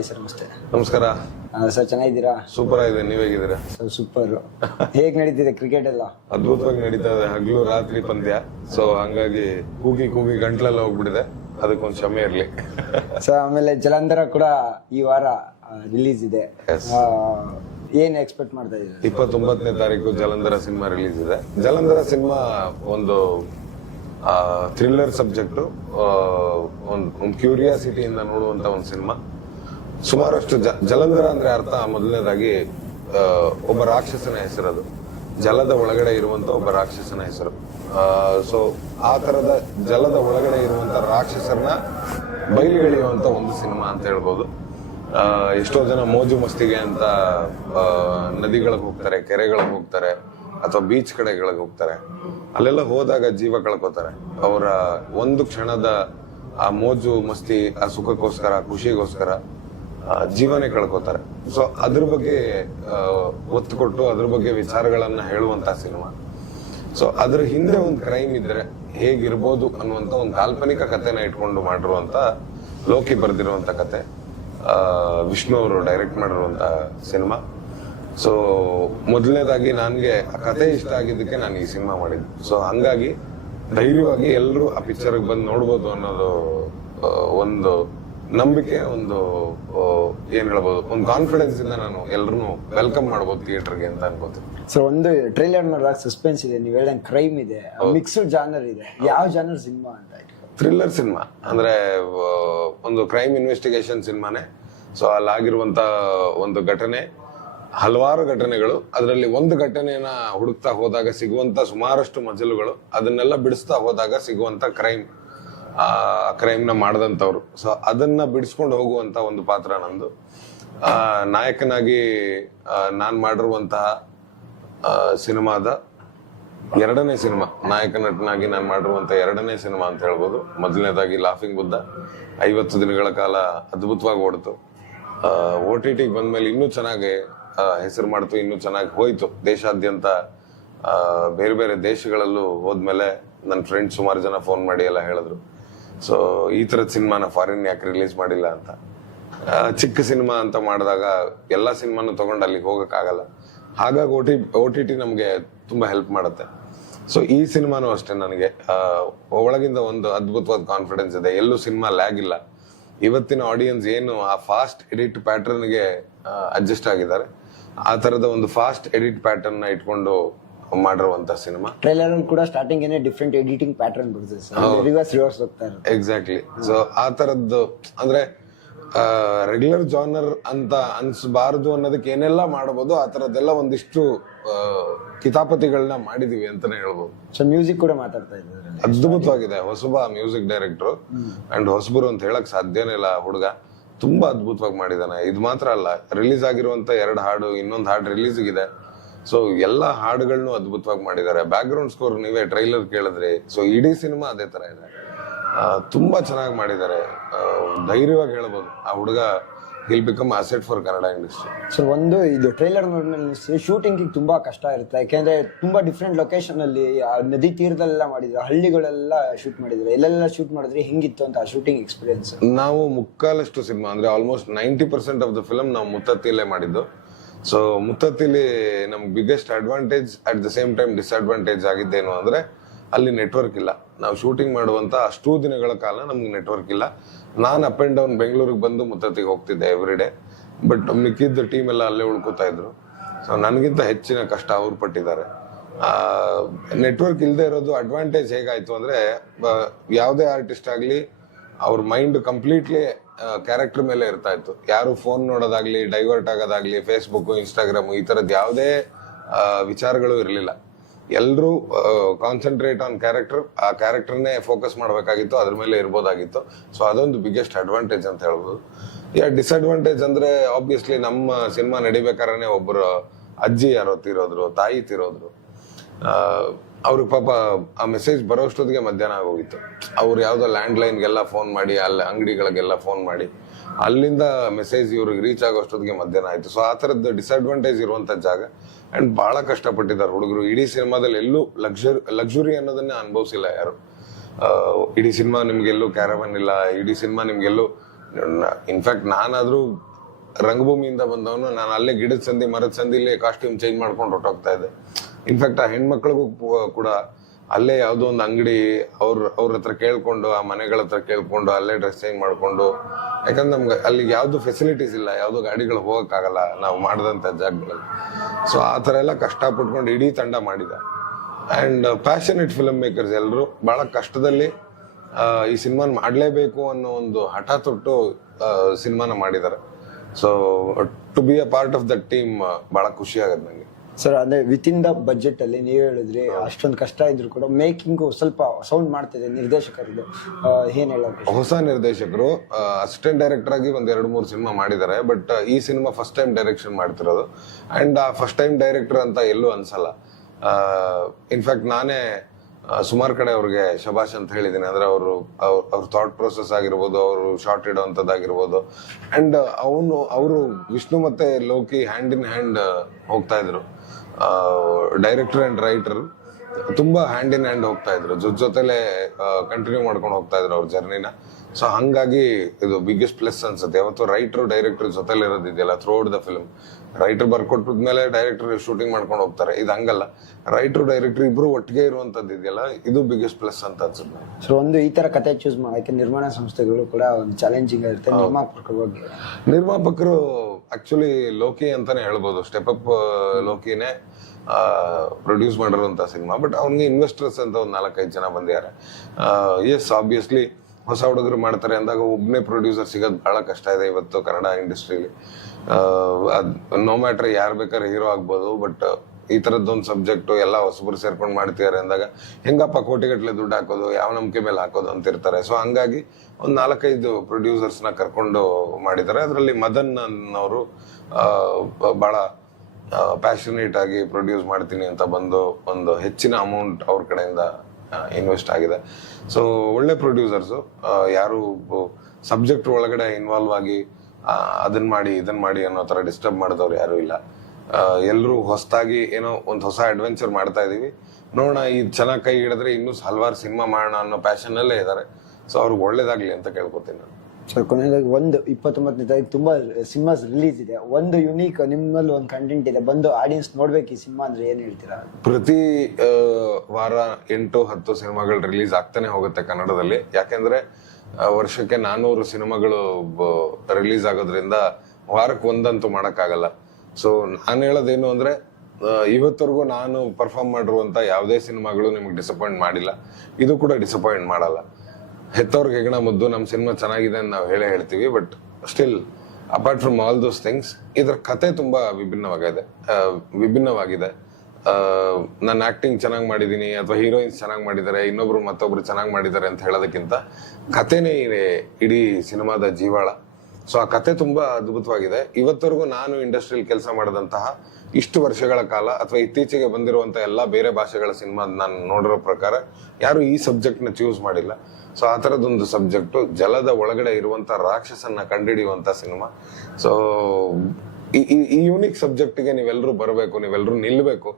Hi sir ನಮಸ್ತೆ. ನಮಸ್ಕಾರ. Sir ಚೆನ್ನಾಗಿದ್ದೀರಾ? ಸೂಪರ್ ಆಗಿದೆ ನೀವ್ ಹೇಗಿದ್ದೀರಾ? ಸರ್ ಸೂಪರ್ ಹೇಗ್ ನಡೀತಿದೆ ಕ್ರಿಕೆಟ್ ಎಲ್ಲ? ಅದ್ಭುತವಾಗಿ ನಡೀತಾ ಇದೆ. ಹಗ್ಲು ರಾತ್ರಿ ಪಂದ್ಯ. ಸೊ ಹಂಗಾಗಿ ಕೂಗಿ ಕೂಗಿ ಗಂಟ್ಲೆಲ್ಲ ಹೋಗ್ಬಿಟ್ಟಿದೆ. ಅದಕ್ಕೊಂದು ಕ್ಷಮೆ ಇರ್ಲಿ. ಸರ್ ಆಮೇಲೆ ಜಲಂಧರ ಕೂಡ ಈ ವಾರ ರಿಲೀಸ್ ಇದೆ. Yes. ಆ, ಏನ್ ಎಕ್ಸ್ಪೆಕ್ಟ್ ಮಾಡ್ತಾ ಇದ್ದೀರಾ ಇಪ್ಪತ್ತೊಂಬತ್ತನೇ ತಾರೀಕು ಜಲಂಧರ ಸಿನಿಮಾ ರಿಲೀಸ್ ಇದೆ. ಜಲಂಧರ ಸಿನಿಮಾ ಒಂದು ಥ್ರಿಲ್ಲರ್ ಸಬ್ಜೆಕ್ಟು ಒಂದು ಕ್ಯೂರಿಯಾಸಿಟಿಯಿಂದ ನೋಡುವಂಥ ಒಂದು ಸಿನಿಮಾ. ಸುಮಾರಷ್ಟು ಜಲಂಧರ ಅಂದ್ರೆ ಅರ್ಥ ಮೊದಲನೇದಾಗಿ ಒಬ್ಬ ರಾಕ್ಷಸನ ಹೆಸರದು. ಜಲದ ಒಳಗಡೆ ಇರುವಂತ ಒಬ್ಬ ರಾಕ್ಷಸನ ಹೆಸರು. ಸೊ ಆ ತರದ ಜಲದ ಒಳಗಡೆ ಇರುವಂತ ರಾಕ್ಷಸರನ್ನ ಬಯಲಿಗೆಳೆಯುವಂತ ಒಂದು ಸಿನಿಮಾ ಅಂತ ಹೇಳ್ಬೋದು. ಎಷ್ಟೋ ಜನ ಮೋಜು ಮಸ್ತಿಗೆ ಅಂತ ನದಿಗಳಿಗೆ ಹೋಗ್ತಾರೆ, ಕೆರೆಗಳಿಗೆ ಹೋಗ್ತಾರೆ, ಅಥವಾ ಬೀಚ್ ಕಡೆಗಳಿಗೆ ಹೋಗ್ತಾರೆ. ಅಲ್ಲೆಲ್ಲ ಹೋದಾಗ ಜೀವ ಕಳ್ಕೊತಾರೆ. ಅವರ ಒಂದು ಕ್ಷಣದ ಆ ಮೋಜು ಮಸ್ತಿ, ಆ ಸುಖಕ್ಕೋಸ್ಕರ, ಖುಷಿಗೋಸ್ಕರ ಜೀವನೇ ಕಳ್ಕೊತಾರೆ. ಸೊ ಅದ್ರ ಬಗ್ಗೆ ಒತ್ತು ಕೊಟ್ಟು ಅದ್ರ ಬಗ್ಗೆ ವಿಚಾರಗಳನ್ನ ಹೇಳುವಂತ ಸಿನಿಮಾ. ಸೊ ಅದ್ರ ಹಿಂದೆ ಒಂದು ಕ್ರೈಮ್ ಇದ್ರೆ ಹೇಗಿರ್ಬೋದು ಅನ್ನುವಂತ ಒಂದು ಕಾಲ್ಪನಿಕ ಕಥೆನ ಇಟ್ಕೊಂಡು ಮಾಡಿರುವಂತ, ಲೋಕಿ ಬರ್ದಿರುವಂತ ಕತೆ ವಿಷ್ಣು ಅವರು ಡೈರೆಕ್ಟ್ ಮಾಡಿರುವಂತ ಸಿನಿಮಾ. ಸೊ ಮೊದಲನೇದಾಗಿ ನನಗೆ ಆ ಕತೆ ಇಷ್ಟ ಆಗಿದ್ದಕ್ಕೆ ನಾನು ಈ ಸಿನಿಮಾ ಮಾಡಿದ್ದು. ಸೊ ಹಂಗಾಗಿ ಧೈರ್ಯವಾಗಿ ಎಲ್ಲರೂ ಆ ಪಿಕ್ಚರ್ಗೆ ಬಂದು ನೋಡ್ಬೋದು ಅನ್ನೋದು ಒಂದು ನಂಬಿಕೆ ಒಂದು ಏನ್ ಹೇಳ್ಬೋದು ಒಂದು ಕಾನ್ಫಿಡೆನ್ಸ್ ಇಂದ ನಾನು ಎಲ್ಲರೂ ವೆಲ್ಕಮ್ ಮಾಡ್ಬೋದು ಥಿಯೇಟರ್ಗೆ ಅಂತ ಅನ್ಕೋತೀನಿ. ಸರ್ ಒಂದು ಟ್ರೈಲರ್ ನೋಡಕ್ ಸಸ್ಪೆನ್ಸ್ ಇದೆ ನೀವು ಹೇಳಂಗ್ ಕ್ರೈಮ್ ಇದೆ ಮಿಕ್ಸ್ಡ್ ಜಾನರ್ ಇದೆ. ಯಾವ ಜಾನರ್ ಸಿನಿಮಾ ಅಂತ ಥ್ರಿಲ್ಲರ್ ಸಿನಿಮಾ. ಅಂದ್ರೆ ಒಂದು ಕ್ರೈಮ್ ಇನ್ವೆಸ್ಟಿಗೇಷನ್ ಸಿನಿಮಾನೇ. ಸೊ ಅಲ್ಲಾಗಿರುವಂತ ಒಂದು ಘಟನೆ ಹಲವಾರು ಘಟನೆಗಳು. ಅದರಲ್ಲಿ ಒಂದು ಘಟನೆಯನ್ನ ಹುಡುಕ್ತಾ ಹೋದಾಗ ಸಿಗುವಂತ ಸುಮಾರಷ್ಟು ಮಜಲುಗಳು. ಅದನ್ನೆಲ್ಲ ಬಿಡಿಸ್ತಾ ಹೋದಾಗ ಸಿಗುವಂತ ಕ್ರೈಮ್ ಆ ಕ್ರೈಮ್ನ ಮಾಡದಂತವ್ರು ಸೊ ಅದನ್ನ ಬಿಡಿಸ್ಕೊಂಡು ಹೋಗುವಂತ ಒಂದು ಪಾತ್ರ ನಂದು. ಆ, ನಾಯಕನಾಗಿ ನಾನು ಮಾಡಿರುವಂತಹ ಸಿನಿಮಾದ ಎರಡನೇ ಸಿನಿಮಾ. ನಾಯಕ ನಟನಾಗಿ ನಾನು ಮಾಡಿರುವಂತ ಎರಡನೇ ಸಿನಿಮಾ ಅಂತ ಹೇಳ್ಬೋದು. ಮೊದಲನೇದಾಗಿ ಲಾಫಿಂಗ್ ಬುದ್ಧ. ಐವತ್ತು ದಿನಗಳ ಕಾಲ ಅದ್ಭುತವಾಗಿ ಓಡ್ತು. ಓ ಟಿ ಟಿಗೆ ಬಂದ್ಮೇಲೆ ಇನ್ನೂ ಚೆನ್ನಾಗಿ ಹೆಸರು ಮಾಡ್ತು ಇನ್ನೂ ಚೆನ್ನಾಗಿ ಹೋಯ್ತು. ದೇಶಾದ್ಯಂತ ಬೇರೆ ಬೇರೆ ದೇಶಗಳಲ್ಲೂ ಹೋದ್ಮೇಲೆ ನನ್ನ ಫ್ರೆಂಡ್ಸ್ ಸುಮಾರು ಜನ ಫೋನ್ ಮಾಡಿ ಎಲ್ಲ ಹೇಳಿದ್ರು. ಸೊ ಈ ತರದ ಸಿನಿಮಾನ ಫಾರಿನ್ ಯಾಕೆ ರಿಲೀಸ್ ಮಾಡಿಲ್ಲ ಅಂತ. ಚಿಕ್ಕ ಸಿನಿಮಾ ಅಂತ ಮಾಡಿದಾಗ ಎಲ್ಲಾ ಸಿನಿಮಾನು ತಗೊಂಡು ಅಲ್ಲಿಗೆ ಹೋಗೋಕ್ಕಾಗಲ್ಲ. ಹಾಗಾಗಿ O T O T T ನಮಗೆ ತುಂಬಾ ಹೆಲ್ಪ್ ಮಾಡುತ್ತೆ. ಸೊ ಈ ಸಿನಿಮಾನು ಅಷ್ಟೇ ನನಗೆ. ಒಳಗಿಂದ ಒಂದು ಅದ್ಭುತವಾದ ಕಾನ್ಫಿಡೆನ್ಸ್ ಇದೆ. ಎಲ್ಲೂ ಸಿನಿಮಾ ಲ್ಯಾಗ್ ಇಲ್ಲ. ಇವತ್ತಿನ ಆಡಿಯನ್ಸ್ ಏನು ಆ ಫಾಸ್ಟ್ ಎಡಿಟ್ ಪ್ಯಾಟರ್ನ್ಗೆ ಅಡ್ಜಸ್ಟ್ ಆಗಿದ್ದಾರೆ. ಆ ತರದ ಒಂದು ಫಾಸ್ಟ್ ಎಡಿಟ್ ಪ್ಯಾಟರ್ನ್ ಇಟ್ಕೊಂಡು ಮಾಡಿರುವಂತ ಸಿನಿಮಾ. ಟ್ರೈಲರ್ ಕೂಡ ಸ್ಟಾರ್ಟಿಂಗ್ ಏನೇ ಡಿಫ್ರೆಂಟ್ ಎಡಿಟಿಂಗ್ ಪ್ಯಾಟರ್ನ್ ಬರ್ತದೆ ಸರ್ ರಿವರ್ಸ್ ರಿವರ್ಸ್ ಹೋಗ್ತಾ ಇರುತ್ತೆ. ಎಕ್ಸಾಕ್ಟ್ಲಿ ಸೊ ಆ ತರದ್ದು ಅಂದ್ರೆ ರೆಗ್ಯುಲರ್ ಜಾನರ್ ಅಂತ ಅನ್ಸಬಾರದು ಅನ್ನೋದಕ್ಕೆ ಏನೆಲ್ಲ ಮಾಡಬಹುದು ಆ ತರದ್ದೆಲ್ಲ ಒಂದಿಷ್ಟು ಕಿತಾಪತಿಗಳನ್ನ ಮಾಡಿದೀವಿ ಅಂತಾನೆ ಹೇಳ್ಬೋದು. ಸೊ ಮ್ಯೂಸಿಕ್ ಕೂಡ ಮಾತಾಡ್ತಾ ಇದ್ದಾರೆ ಅದ್ಭುತವಾಗಿದೆ. ಹೊಸಬ ಮ್ಯೂಸಿಕ್ ಡೈರೆಕ್ಟರ್ ಅಂಡ್ ಹೊಸಬರು ಅಂತ ಹೇಳಕ್ ಸಾಧ್ಯನೇ ಇಲ್ಲ ಹುಡುಗ. ತುಂಬಾ ಅದ್ಭುತವಾಗಿ ಮಾಡಿದಾನೆ. ಇದು ಮಾತ್ರ ಅಲ್ಲ ರಿಲೀಸ್ ಆಗಿರುವಂತ ಎರಡು ಹಾಡು ಇನ್ನೊಂದು ಹಾಡು ರಿಲೀಸ್ ಇದೆ ಸೊ ಎಲ್ಲ ಹಾಡುಗಳನ್ನು ಅದ್ಭುತವಾಗಿ ಮಾಡಿದ್ದಾರೆ. ಬ್ಯಾಕ್ ಗ್ರೌಂಡ್ ಸ್ಕೋರ್ ನೀವೇ ಟ್ರೈಲರ್ ಕೇಳಿದ್ರಿ. ಸೊ ಇಡೀ ಸಿನಿಮಾ ಅದೇ ತರ ಇದೆ. ತುಂಬ ಚೆನ್ನಾಗಿ ಮಾಡಿದ್ದಾರೆ. ಧೈರ್ಯವಾಗಿ ಹೇಳ್ಬೋದು. ಆ ಹುಡುಗ will become asset for Kannada industry sir ಒಂದು ಇದು ಟ್ರೈಲರ್ ನೋಡಿದ್ರೆ ಶೂಟಿಂಗ್ ತುಂಬಾ ಕಷ್ಟ ಇರುತ್ತೆ. ಯಾಕೆಂದ್ರೆ ತುಂಬಾ ಡಿಫ್ರೆಂಟ್ ಲೊಕೇಶನ್ ಅಲ್ಲಿ ನದಿ ತೀರದಲ್ಲೆಲ್ಲ ಮಾಡಿದ್ರು. ಹಳ್ಳಿಗಳೆಲ್ಲ ಶೂಟ್ ಮಾಡಿದ್ರು. ಎಲ್ಲೆಲ್ಲ ಶೂಟ್ ಮಾಡಿದ್ರೆ ಹೆಂಗಿತ್ತು ಅಂತ ಶೂಟಿಂಗ್ ಎಕ್ಸ್ಪೀರಿಯನ್ಸ್ ನಾವು ಮುಕ್ಕಾಲಷ್ಟು ಸಿನಿಮಾ ಅಂದ್ರೆ almost ninety percent of the film ನಾವು ಮುತ್ತತ್ತಿಯಲ್ಲೇ ಮಾಡಿದ್ದು. ಸೊ ಮುತ್ತತ್ತಿಲಿ ನಮ್ಗೆ biggest advantage at the same time disadvantage ಆಗಿದ್ದೇನು ಅಂದ್ರೆ ಅಲ್ಲಿ ನೆಟ್ವರ್ಕ್ ಇಲ್ಲ. ನಾವು ಶೂಟಿಂಗ್ ಮಾಡುವಂತ ಅಷ್ಟೂ ದಿನಗಳ ಕಾಲ ನಮ್ಗೆ ನೆಟ್ವರ್ಕ್ ಇಲ್ಲ. ನಾನು ಅಪ್ ಅಂಡ್ ಡೌನ್ ಬೆಂಗಳೂರಿಗೆ ಬಂದು ಮುತ್ತತ್ತಿಗೆ ಹೋಗ್ತಿದ್ದೆ ಎವ್ರಿ ಡೇ ಬಟ್ ಮಿಕ್ಕಿದ್ದ ಟೀಮ್ ಎಲ್ಲ ಅಲ್ಲೇ ಉಳ್ಕೋತಾ ಇದ್ರು. ಸೊ ನನಗಿಂತ ಹೆಚ್ಚಿನ ಕಷ್ಟ ಅವ್ರು ಪಟ್ಟಿದ್ದಾರೆ. ನೆಟ್ವರ್ಕ್ ಇಲ್ಲದೆ ಇರೋದು ಅಡ್ವಾಂಟೇಜ್ ಹೇಗಾಯಿತು ಅಂದ್ರೆ ಯಾವುದೇ ಆರ್ಟಿಸ್ಟ್ ಆಗಲಿ ಅವ್ರ ಮೈಂಡ್ ಕಂಪ್ಲೀಟ್ಲಿ ಕ್ಯಾರೆಕ್ಟರ್ ಮೇಲೆ ಇರ್ತಾ ಇತ್ತು. ಯಾರು ಫೋನ್ ನೋಡೋದಾಗ್ಲಿ ಡೈವರ್ಟ್ ಆಗೋದಾಗ್ಲಿ ಫೇಸ್ಬುಕ್ ಇನ್ಸ್ಟಾಗ್ರಾಮ್ ಈ ತರದ್ ಯಾವುದೇ ವಿಚಾರಗಳು ಇರಲಿಲ್ಲ. ಎಲ್ಲರೂ ಕಾನ್ಸಂಟ್ರೇಟ್ ಆನ್ ಕ್ಯಾರೆಕ್ಟರ್ ಆ ಕ್ಯಾರೆಕ್ಟರ್ನೇ ಫೋಕಸ್ ಮಾಡಬೇಕಾಗಿತ್ತು, ಅದ್ರ ಮೇಲೆ ಇರ್ಬೋದಾಗಿತ್ತು. ಸೊ ಅದೊಂದು ಬಿಗ್ಗೆಸ್ಟ್ ಅಡ್ವಾಂಟೇಜ್ ಅಂತ ಹೇಳ್ಬೋದು. ಯಾ ಡಿಸ್ಅಡ್ವಾಂಟೇಜ್ ಅಂದ್ರೆ ಆಬ್ವಿಯಸ್ಲಿ ನಮ್ಮ ಸಿನಿಮಾ ನಡಿಬೇಕಾದ್ರೆ ಒಬ್ಬರು ಅಜ್ಜಿ ಯಾರೋ ತೀರೋದ್ರು ತಾಯಿ ತೀರೋದ್ರು. ಅವ್ರಿಗೆ ಪಾಪ ಆ ಮೆಸೇಜ್ ಬರೋಷ್ಟೊತ್ತಿಗೆ ಮಧ್ಯಾಹ್ನ ಆಗೋಗಿತ್ತು. ಅವ್ರು ಯಾವುದೋ ಲ್ಯಾಂಡ್ ಲೈನ್ಗೆಲ್ಲ ಫೋನ್ ಮಾಡಿ, ಅಲ್ಲಿ ಅಂಗಡಿಗಳಿಗೆಲ್ಲ ಫೋನ್ ಮಾಡಿ, ಅಲ್ಲಿಂದ ಮೆಸೇಜ್ ಇವ್ರಿಗೆ ರೀಚ್ ಆಗೋಷ್ಟೊತ್ತಿಗೆ ಮಧ್ಯಾಹ್ನ ಆಯಿತು. ಸೊ ಆ ಥರದ್ದು ಡಿಸ್ಅಡ್ವಾಂಟೇಜ್ ಇರುವಂಥ ಜಾಗ ಆ್ಯಂಡ್ ಭಾಳ ಕಷ್ಟಪಟ್ಟಿದ್ದಾರೆ ಹುಡುಗರು. ಇಡೀ ಸಿನಿಮಾದಲ್ಲಿ ಎಲ್ಲೂ ಲಕ್ಸುರಿ ಲಕ್ಸುರಿ ಅನ್ನೋದನ್ನೇ ಅನುಭವಿಸಿಲ್ಲ ಯಾರು. ಇಡೀ ಸಿನಿಮಾ ನಿಮಗೆಲ್ಲೂ ಕ್ಯಾರವನ್ ಇಲ್ಲ, ಇಡೀ ಸಿನಿಮಾ ನಿಮಗೆಲ್ಲೂ ಇನ್ಫ್ಯಾಕ್ಟ್ ನಾನಾದರೂ ರಂಗಭೂಮಿಯಿಂದ ಬಂದವನು, ನಾನು ಅಲ್ಲೇ ಗಿಡದ ಸಂದಿ ಮರದ ಸಂದಿಲಿ ಕಾಸ್ಟ್ಯೂಮ್ ಚೇಂಜ್ ಮಾಡ್ಕೊಂಡು ಹೊರಟೋಗ್ತಾ ಇದ್ದೆ. ಇನ್ಫ್ಯಾಕ್ಟ್ ಆ ಹೆಣ್ಮಕ್ಳಿಗೂ ಕೂಡ ಅಲ್ಲೇ ಯಾವುದೋ ಒಂದು ಅಂಗಡಿ ಅವ್ರ ಅವ್ರ ಹತ್ರ ಕೇಳ್ಕೊಂಡು, ಆ ಮನೆಗಳ ಹತ್ರ ಕೇಳ್ಕೊಂಡು, ಅಲ್ಲೇ ಡ್ರೆಸ್ ಚೇಂಜ್ ಮಾಡಿಕೊಂಡು, ಯಾಕಂದ್ರೆ ನಮ್ಗೆ ಅಲ್ಲಿ ಯಾವುದು ಫೆಸಿಲಿಟೀಸ್ ಇಲ್ಲ, ಯಾವುದು ಗಾಡಿಗಳು ಹೋಗೋಕ್ಕಾಗಲ್ಲ ನಾವು ಮಾಡಿದಂಥ ಜಾಗಗಳಲ್ಲಿ. ಸೊ ಆ ಥರ ಎಲ್ಲ ಕಷ್ಟಪಟ್ಕೊಂಡು ಇಡೀ ತಂಡ ಮಾಡಿದ. ಅಂಡ್ ಪ್ಯಾಷನೇಟ್ ಫಿಲಮ್ ಮೇಕರ್ಸ್ ಎಲ್ಲರೂ ಬಹಳ ಕಷ್ಟದಲ್ಲಿ ಈ ಸಿನಿಮಾನ ಮಾಡಲೇಬೇಕು ಅನ್ನೋ ಒಂದು ಹಠ ತೊಟ್ಟು ಸಿನಿಮಾನ ಮಾಡಿದ್ದಾರೆ so to be a part of the team ಬಹಳ ಖುಷಿ ಆಗತ್ತೆ ನಂಗೆ. ಸರ್ ಅಂದ್ರೆ ವಿತಿನ್ ದ ಬಜೆಟ್ ಅಲ್ಲಿ ನೀವು ಹೇಳಿದ್ರಿ ಅಷ್ಟೊಂದು ಕಷ್ಟ ಇದ್ರು ಕೂಡ ಮೇಕಿಂಗು ಸ್ವಲ್ಪ ಸೌಂಡ್ ಮಾಡ್ತಿದೆ ನಿರ್ದೇಶಕರಿಗೆ. ಆ, ಏನ್ ಹೇಳೋದು? ಹೊಸ ನಿರ್ದೇಶಕರು ಅಸಿಸ್ಟೆಂಟ್ ಡೈರೆಕ್ಟರ್ ಆಗಿ ಒಂದ್ ಎರಡು ಮೂರು ಸಿನಿಮಾ ಮಾಡಿದ್ದಾರೆ ಬಟ್ ಈ ಸಿನಿಮಾ ಫಸ್ಟ್ ಟೈಮ್ ಡೈರೆಕ್ಷನ್ ಮಾಡ್ತಿರೋದು. ಅಂಡ್ ಆ ಫಸ್ಟ್ ಟೈಮ್ ಡೈರೆಕ್ಟರ್ ಅಂತ ಎಲ್ಲೂ ಅನ್ಸಲ್ಲ. ಇನ್ಫ್ಯಾಕ್ಟ್ ನಾನೇ ಸುಮಾರು ಕಡೆ ಅವ್ರಿಗೆ ಶಬಾಷ್ ಅಂತ ಹೇಳಿದ್ದೀನಿ. ಅಂದ್ರೆ ಅವರು, ಅವ್ರ ಥಾಟ್ ಪ್ರೊಸೆಸ್ ಆಗಿರ್ಬೋದು, ಅವರು ಶಾರ್ಟ್ ಇಡುವಂಥದ್ದಾಗಿರ್ಬೋದು. ಆ್ಯಂಡ್ ಅವನು, ಅವರು ವಿಷ್ಣು ಮತ್ತೆ ಲೋಕಿ ಹ್ಯಾಂಡ್ ಇನ್ ಹ್ಯಾಂಡ್ ಹೋಗ್ತಾ ಇದ್ರು. ಡೈರೆಕ್ಟರ್ ಆ್ಯಂಡ್ ರೈಟರ್ ತುಂಬಾ ಹ್ಯಾಂಡ್ ಇನ್ ಹ್ಯಾಂಡ್ ಹೋಗ್ತಾ ಇದ್ರು. ಜೊತೆ ಜೊತೆಲೆ ಕಂಟಿನ್ಯೂ ಮಾಡ್ಕೊಂಡು ಹೋಗ್ತಾ ಇದ್ರು ಅವ್ರ ಜರ್ನಿನ ಸೊ ಹಂಗಾಗಿ ಇದು ಬಿಗ್ಗೆಸ್ಟ್ ಪ್ಲಸ್ ಅನ್ಸುತ್ತೆ. ಯಾವತ್ತು ರೈಟರ್ ಡೈರೆಕ್ಟರ್ ಜೊತೆಲಿ ಇರೋದಿದೆಯಲ್ಲ throughout the film writer ಬರ್ಕೊಟ್ಮೇಲೆ ಡೈರೆಕ್ಟರ್ ಶೂಟಿಂಗ್ ಮಾಡ್ಕೊಂಡು ಹೋಗ್ತಾರೆ. ಇದು ಹಂಗಲ್ಲ. ರೈಟರ್ ಡೈರೆಕ್ಟರ್ ಇಬ್ರು ಒಟ್ಟಿಗೆ ಇರುವಂತದ್ದು ಇದೆಯಲ್ಲ ಇದು ಬಿಗ್ಗೆಸ್ಟ್ ಪ್ಲಸ್ ಅಂತ ಅನ್ಸುತ್ತೆ. ಸೊ ಒಂದು ಈ ತರ ಕತೆ ಚೂಸ್ ಮಾಡೋಕೆ ನಿರ್ಮಾಣ ಸಂಸ್ಥೆಗಳು ಕೂಡ ಒಂದು ಚಾಲೆಂಜಿಂಗ್ ಇರುತ್ತೆ ನಿರ್ಮಾಪಕರ ಬಗ್ಗೆ ನಿರ್ಮಾಪಕರು ಆಕ್ಚುಲಿ ಲೋಕಿ ಅಂತಾನೆ ಹೇಳ್ಬೋದು. ಸ್ಟೆಪ್ ಅಪ್ ಲೋಕಿನೇ ಪ್ರೊಡ್ಯೂಸ್ ಮಾಡಿರುವಂತ ಸಿನಿಮಾ ಬಟ್ ಅವ್ನಿಗೆ ಇನ್ವೆಸ್ಟರ್ಸ್ ಅಂತ ಒಂದು ನಾಲ್ಕೈದು ಜನ ಬಂದಿದ್ದಾರೆ. ಎಸ್ ಆಬ್ವಿಯಸ್ಲಿ ಹೊಸ ಹುಡುಗರು ಮಾಡ್ತಾರೆ ಅಂದಾಗ ಒಬ್ಬನೇ ಪ್ರೊಡ್ಯೂಸರ್ ಸಿಗೋದು ಬಹಳ ಕಷ್ಟ ಇದೆ ಇವತ್ತು ಕನ್ನಡ ಇಂಡಸ್ಟ್ರಿಲಿ ನೋ ಮ್ಯಾಟ್ರ್ ಯಾರು ಬೇಕಾದ್ರೆ ಹೀರೋ ಆಗ್ಬೋದು ಬಟ್ ಈ ಥರದ್ದೊಂದು ಸಬ್ಜೆಕ್ಟ್ ಎಲ್ಲ ಹೊಸಬ್ರು ಸೇರ್ಕೊಂಡು ಮಾಡ್ತಿದ್ದಾರೆ ಅಂದಾಗ, ಹೆಂಗಪ್ಪ ಕೋಟಿಗಟ್ಟಲೆ ದುಡ್ಡು ಹಾಕೋದು? ಯಾವ ನಂಬಿಕೆ ಮೇಲೆ ಹಾಕೋದು? ಅಂತ ಇರ್ತಾರೆ. ಸೊ ಹಂಗಾಗಿ ಒಂದು ನಾಲ್ಕೈದು ಪ್ರೊಡ್ಯೂಸರ್ಸ್ನ ಕರ್ಕೊಂಡು ಮಾಡಿದ್ದಾರೆ. ಅದರಲ್ಲಿ ಮದನ್ ಅನ್ನೋರು ಭಾಳ ಪ್ಯಾಷನೇಟ್ ಆಗಿ ಪ್ರೊಡ್ಯೂಸ್ ಮಾಡ್ತೀನಿ ಅಂತ ಬಂದು ಒಂದು ಹೆಚ್ಚಿನ ಅಮೌಂಟ್ ಅವ್ರ ಕಡೆಯಿಂದ ಇನ್ವೆಸ್ಟ್ ಆಗಿದೆ. ಸೊ ಒಳ್ಳೆ ಪ್ರೊಡ್ಯೂಸರ್ಸು ಯಾರು ಸಬ್ಜೆಕ್ಟ್ ಒಳಗಡೆ ಇನ್ವಾಲ್ವ್ ಆಗಿ ಅದನ್ನ ಅದನ್ ಮಾಡಿ ಇದನ್ನ ಮಾಡಿ ಅನ್ನೋ ಥರ ಡಿಸ್ಟರ್ಬ್ ಮಾಡಿದವ್ರು ಯಾರು ಇಲ್ಲ. ಎಲ್ಲರೂ ಹೊಸದಾಗಿ ಏನೋ ಒಂದು ಹೊಸ ಅಡ್ವೆಂಚರ್ ಮಾಡ್ತಾ ಇದೀವಿ. ನೋಡೋಣ ಇದು ಚೆನ್ನಾಗಿ ಕೈ ಹಿಡಿದ್ರೆ ಇನ್ನೂ ಹಲವಾರು ಸಿನಿಮಾ ಮಾಡೋಣ ಅನ್ನೋ ಪ್ಯಾಷನ್ನಲ್ಲೇ ಇದ್ದಾರೆ ಸೊ ಅವ್ರಿಗೆ ಒಳ್ಳೇದಾಗ್ಲಿ ಅಂತ ಕೇಳ್ಕೊತೀನಿ ನಾನು. ಸರ್ ಕೊನೆಯದಾಗಿ ಒಂದು ಇಪ್ಪತ್ತೊಂಬತ್ತನೇ ತಾರೀಕು ತುಂಬಾ ಸಿನಿಮಾಸ್ ರಿಲೀಸ್ ಇದೆ. ಒಂದು ಯುನೀಕ್ ನಿಮ್ಮಲ್ಲಿ ಒಂದು ಕಂಟೆಂಟ್ ಇದೆ. ಬಂದು ಆಡಿಯನ್ಸ್ ನೋಡ್ಬೇಕು ಈ ಸಿನಿಮಾ ಅಂದ್ರೆ ಏನು ಹೇಳ್ತೀರಾ? ಪ್ರತಿ ವಾರ ಎಂಟು ಹತ್ತು ಸಿನಿಮಾಗಳು ರಿಲೀಸ್ ಆಗ್ತಾನೆ ಹೋಗುತ್ತೆ ಕನ್ನಡದಲ್ಲಿ. ಯಾಕೆಂದ್ರೆ ವರ್ಷಕ್ಕೆ ನಾನೂರು ಸಿನಿಮಾಗಳು ರಿಲೀಸ್ ಆಗೋದ್ರಿಂದ ವಾರಕ್ಕೆ ಒಂದಂತೂ ಮಾಡಕ್ಕಾಗಲ್ಲ. ಸೊ ನಾನು ಹೇಳೋದೇನು ಅಂದ್ರೆ ಇವತ್ತರೆಗೂ ನಾನು ಪರ್ಫಾರ್ಮ್ ಮಾಡಿರುವಂತ ಯಾವುದೇ ಸಿನಿಮಾಗಳು ನಿಮ್ಗೆ ಡಿಸಪಾಯಿಂಟ್ ಮಾಡಿಲ್ಲ. ಇದು ಕೂಡ ಡಿಸಪಾಯಿಂಟ್ ಮಾಡಲ್ಲ. ಹೆತ್ತವ್ರಿಗೆ ಹೆಗಣ ಮುದ್ದು ನಮ್ಮ ಸಿನಿಮಾ ಚೆನ್ನಾಗಿದೆ ಅಂತ ನಾವು ಹೇಳೇ ಹೇಳ್ತೀವಿ but still apart from all those things ಇದರ ಕತೆ ತುಂಬ ವಿಭಿನ್ನವಾಗಿದೆ. ವಿಭಿನ್ನವಾಗಿದೆ. ನಾನು ಆ್ಯಕ್ಟಿಂಗ್ ಚೆನ್ನಾಗಿ ಮಾಡಿದ್ದೀನಿ ಅಥವಾ ಹೀರೋಯಿನ್ಸ್ ಚೆನ್ನಾಗಿ ಮಾಡಿದ್ದಾರೆ, ಇನ್ನೊಬ್ರು ಮತ್ತೊಬ್ರು ಚೆನ್ನಾಗಿ ಮಾಡಿದ್ದಾರೆ ಅಂತ ಹೇಳೋದಕ್ಕಿಂತ ಕತೆನೇ ಇದೆ ಇಡೀ ಸಿನಿಮಾದ ಜೀವಾಳ. ಸೊ ಆ ಕತೆ ತುಂಬಾ ಅದ್ಭುತವಾಗಿದೆ. ಇವತ್ತವರೆಗೂ ನಾನು ಇಂಡಸ್ಟ್ರಿಯಲ್ಲಿ ಕೆಲಸ ಮಾಡಿದಂತಹ ಇಷ್ಟು ವರ್ಷಗಳ ಕಾಲ ಅಥವಾ ಇತ್ತೀಚೆಗೆ ಬಂದಿರುವಂತ ಎಲ್ಲಾ ಬೇರೆ ಭಾಷೆಗಳ ಸಿನಿಮಾ ನಾನು ನೋಡಿರೋ ಪ್ರಕಾರ ಯಾರು ಈ ಸಬ್ಜೆಕ್ಟ್ನ ಚೂಸ್ ಮಾಡಿಲ್ಲ. ಸೊ ಆ ತರದೊಂದು ಸಬ್ಜೆಕ್ಟ್ ಜಲದ ಒಳಗಡೆ ಇರುವಂತ ರಾಕ್ಷಸನ್ನ ಕಂಡಿಡಿಯುವಂತ ಸಿನಿಮಾ. ಸೊ ಈ ಯೂನಿಕ್ ಸಬ್ಜೆಕ್ಟ್ಗೆ ನೀವೆಲ್ಲರೂ ಬರಬೇಕು ನೀವೆಲ್ಲರೂ ನಿಲ್ಲಬೇಕು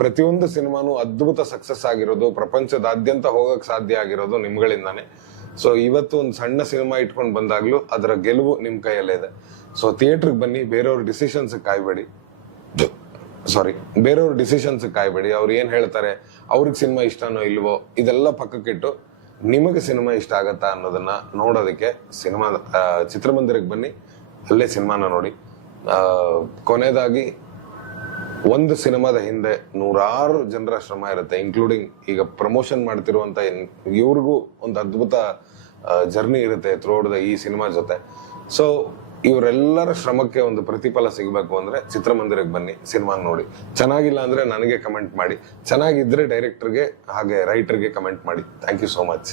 ಪ್ರತಿಯೊಂದು ಸಿನಿಮಾನು ಅದ್ಭುತ ಸಕ್ಸಸ್ ಆಗಿರೋದು, ಪ್ರಪಂಚದಾದ್ಯಂತ ಹೋಗಕ್ ಸಾಧ್ಯ ಆಗಿರೋದು ನಿಮ್ಗಳಿಂದಾನೆ. ಸೊ ಇವತ್ತು ಒಂದು ಸಣ್ಣ ಸಿನಿಮಾ ಇಟ್ಕೊಂಡು ಬಂದಾಗ್ಲೂ ಅದರ ಗೆಲುವು ನಿಮ್ಮ ಕೈಯಲ್ಲೇ ಇದೆ. ಸೊ ಥಿಯೇಟ್ರಿಗೆ ಬನ್ನಿ, ಬೇರೆಯವ್ರ ಡಿಸಿಷನ್ಸ್ ಕಾಯ್ಬೇಡಿ. ಸಾರಿ ಬೇರೆಯವ್ರ ಡಿಸಿಷನ್ಸ್ ಕಾಯ್ಬೇಡಿ. ಅವ್ರು ಏನು ಹೇಳ್ತಾರೆ, ಅವ್ರಿಗೆ ಸಿನಿಮಾ ಇಷ್ಟನೋ ಇಲ್ವೋ, ಇದೆಲ್ಲ ಪಕ್ಕಕ್ಕಿಟ್ಟು ನಿಮಗೆ ಸಿನಿಮಾ ಇಷ್ಟ ಆಗತ್ತಾ ಅನ್ನೋದನ್ನ ನೋಡೋದಕ್ಕೆ ಸಿನಿಮಾ ಚಿತ್ರಮಂದಿರಕ್ಕೆ ಬನ್ನಿ, ಅಲ್ಲೇ ಸಿನಿಮಾನ ನೋಡಿ. ಕೊನೆಯದಾಗಿ ಒಂದು ಸಿನಿಮಾದ ಹಿಂದೆ ನೂರಾರು ಜನರ ಶ್ರಮ ಇರುತ್ತೆ ಇನ್ಕ್ಲೂಡಿಂಗ್ ಈಗ ಪ್ರಮೋಷನ್ ಮಾಡ್ತಿರುವಂತ ಇವ್ರಿಗೂ ಒಂದು ಅದ್ಭುತ ಜರ್ನಿ ಇರುತ್ತೆ ಥ್ರೋಡ್ ಈ ಸಿನಿಮಾ ಜೊತೆ. ಸೊ ಇವರೆಲ್ಲರ ಶ್ರಮಕ್ಕೆ ಒಂದು ಪ್ರತಿಫಲ ಸಿಗಬೇಕು ಅಂದ್ರೆ ಚಿತ್ರಮಂದಿರಕ್ಕೆ ಬನ್ನಿ ಸಿನಿಮಾ ನೋಡಿ. ಚೆನ್ನಾಗಿಲ್ಲ ಅಂದ್ರೆ ನನಗೆ ಕಮೆಂಟ್ ಮಾಡಿ. ಚೆನ್ನಾಗಿದ್ರೆ ಡೈರೆಕ್ಟರ್ಗೆ ಹಾಗೆ ರೈಟರ್ಗೆ ಕಮೆಂಟ್ ಮಾಡಿ. Thank you so much